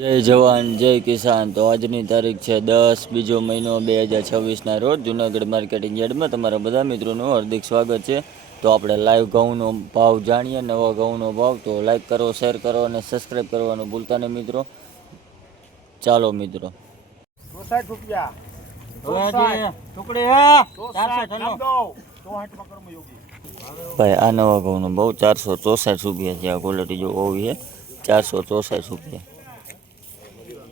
જય જવાન જય કિસાન. તો આજની તારીખ છે દસ બીજો મહિનો બે હજાર છવ્વીસના રોજ જુનાગઢ માર્કેટિંગ યાર્ડમાં તમારા બધા મિત્રોનું હાર્દિક સ્વાગત છે. તો આપણે લાઈવ ઘઉંનો ભાવ જાણીએ નવા ઘઉંનો ભાવ. તો લાઈક કરો શેર કરો અને સબસ્ક્રાઈબ કરવાનું ભૂલતા નહીં મિત્રો. ચાલો મિત્રો. ભાઈ આ નવા ઘઉંનો ભાવ ચારસો ચોસાઠ રૂપિયા છે. આ ક્વોલિટી જો હોવી છે ચારસો ચોસાઠ રૂપિયા.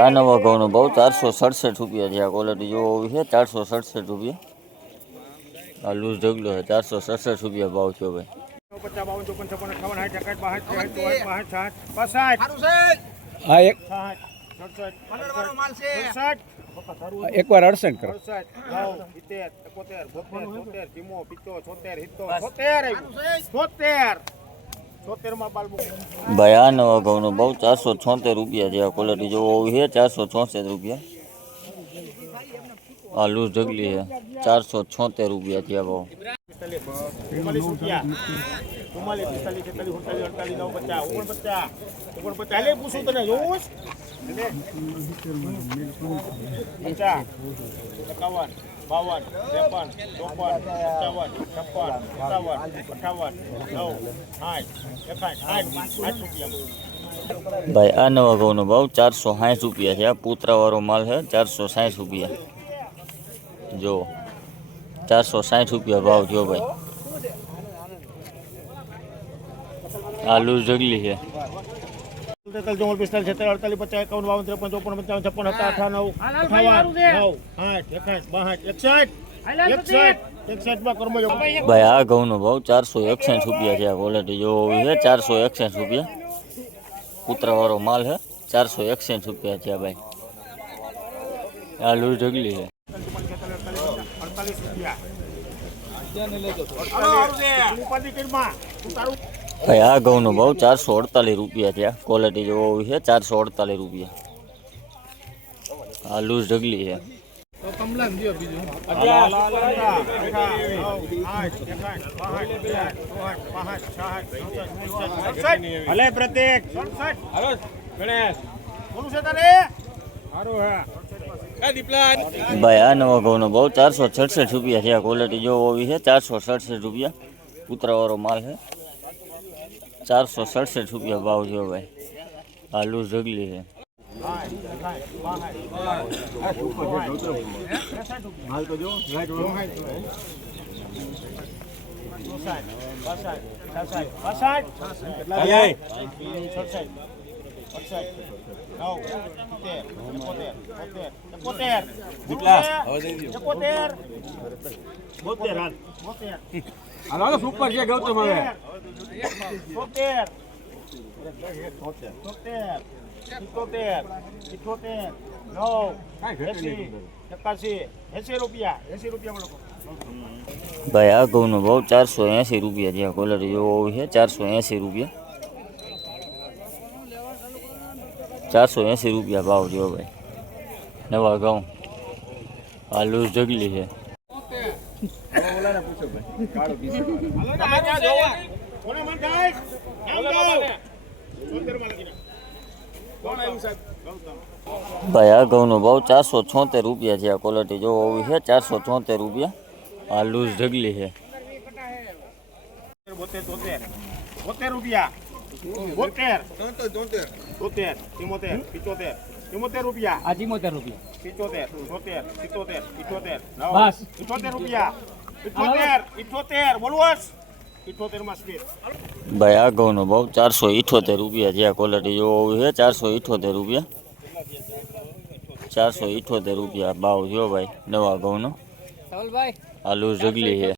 આ નવા ઘઉંનો ભાવ ચારસો સડસઠ રૂપિયા છે. આ ક્વોલિટી જોવો છે ચારસો સડસઠ રૂપિયા. આ લૂઝ ઢગલો છે ચારસો સડસઠ રૂપિયા ભાવ છે. ભાઈ હા એક એકવાર અડસઠ કરો. ભાઈ, આ નવા ઘઉંનો બહુ ચારસો છોતેર રૂપિયા જેવા ક્વોલિટી જોવો છે, ચારસો છોતેર રૂપિયા. આ લૂઝ ઢગલી છે ચારસો છોતેર રૂપિયા થયા ભાવ ચુમ્માલીસ રૂપિયા ચુમ્માલીસ પિસ્તાલીસ છેતાલીસ સુડતાલીસ અડતાલીસ નવ પચાસ ઓગણપચાસ ઓગણપચાસ હાલે પૂછું તને જોવું છે? પચાસ એકાવન બાવન ત્રેપન ચોપન પંચાવન છપ્પન સત્તાવન અઠાવન નવ સાઠ એકાઠ સાઠ સાઠ રૂપિયા ભાઈ આ નવા ઘઉંનો ભાવ ચારસો સાઠ રૂપિયા છે આ પૂતરાવાળો માલ છે ચારસો સાઠ રૂપિયા જો ચારસો સાઠ રૂપિયા ભાવ જો ભાઈ આ લૂઝ ઢગલી છે તેતાલીસ ચૌવન પિસ્તાલીસ છેતાલીસ અડતાલીસ પચાસ એકાવન બાવન ત્રેપન ચોપન પંચાવન છપ્પન સત્તા અઠા નવ અઠાવન નવ આઠ એકાઠ બાસઠ એકસઠ એકસઠ એકસઠ માં કર્મ યોગ ભાઈ આ ઘઉંનો ભાવ ચારસો એકસઠ રૂપિયા છે આ ક્વોલિટી જો હોવી છે ચારસો એકસઠ રૂપિયા કૂતરાવાળો માલ છે ચારસો એકસઠ રૂપિયા છે આ ભાઈ આ લૂઝ ઢગલી છે અડતાલીસ રૂપિયા અડતાલીસ ઉપાધિ કરીમાં તું તારું ભાઈ આ ઘઉંનો ભાવ ચારસો અડતાલીસ રૂપિયા છે ક્વોલિટી જોવો હોય છે ચારસો અડતાલીસ રૂપિયા આ લૂઝ ઢગલી છે ભલે પ્રત્યેક ગણેશ બોલું છે તારે ભાઈ આ નવા ઘઉંનો ભાવ ચારસો સડસઠ રૂપિયા છે આ ક્વોલિટી જોવો હોય છે ચારસો સડસઠ રૂપિયા કૂતરાવાળો માલ છે ચારસો સડસઠ રૂપિયા ભાવ છે ભાઈ આ લૂઝ ઢગલી છે હાલો સુપર છે ગૌતમ હવે તોતેર તોતેર સિત્તોતેર ઇઠોતેર નવ એસી એકાસી એસી રૂપિયા એસી રૂપિયા લોકો ભાઈ આ ઘઉંનો ભાવ ચારસો એંસી રૂપિયા છે આ ક્વોલિટી જોવો હોય છે ચારસો એંસી રૂપિયા ચારસો એંસી રૂપિયા ભાવ જો ભાઈ નવા ઘઉં આ લૂઝ ઢગલી છે તમે ક્યાં જોવો કોને મન થાય નામ દો તોતેર માં લખી નાખ. કોણ આવ્યું સાહેબ ગૌતમ ભાઈ આ ઘઉંનો ભાવ ચારસો છોતેર રૂપિયા છે આ ક્વોલિટી જોવો હોય છે ચારસો છોતેર રૂપિયા આ લૂઝ ઢગલી છે બોતેર તોતેર બોતેર રૂપિયા બોતેર. તોતેર ચિમોતેર પિચોતેર. ચિમોતેર રૂપિયા. આ ચીમોતેર રૂપિયા. પિચોતેર છોતેર સિત્તોતેર ઇઠોતેર બસ. ઇઠોતેર રૂપિયા. ઇઠોતેર ઇઠોતેર બોલવસ ઇઠોતેરમાં સ્પીડ. ભાઈ આ ઘઉંનો ભાવ ચારસો ઇઠોતેર રૂપિયા. જે આ ક્વોલિટી જોવો છે ચારસો ઇઠોતેર રૂપિયા. ચારસો ઇઠોતેર રૂપિયા ભાવ જો ભાઈ નવા ઘઉંનો. આલુ જગલી છે.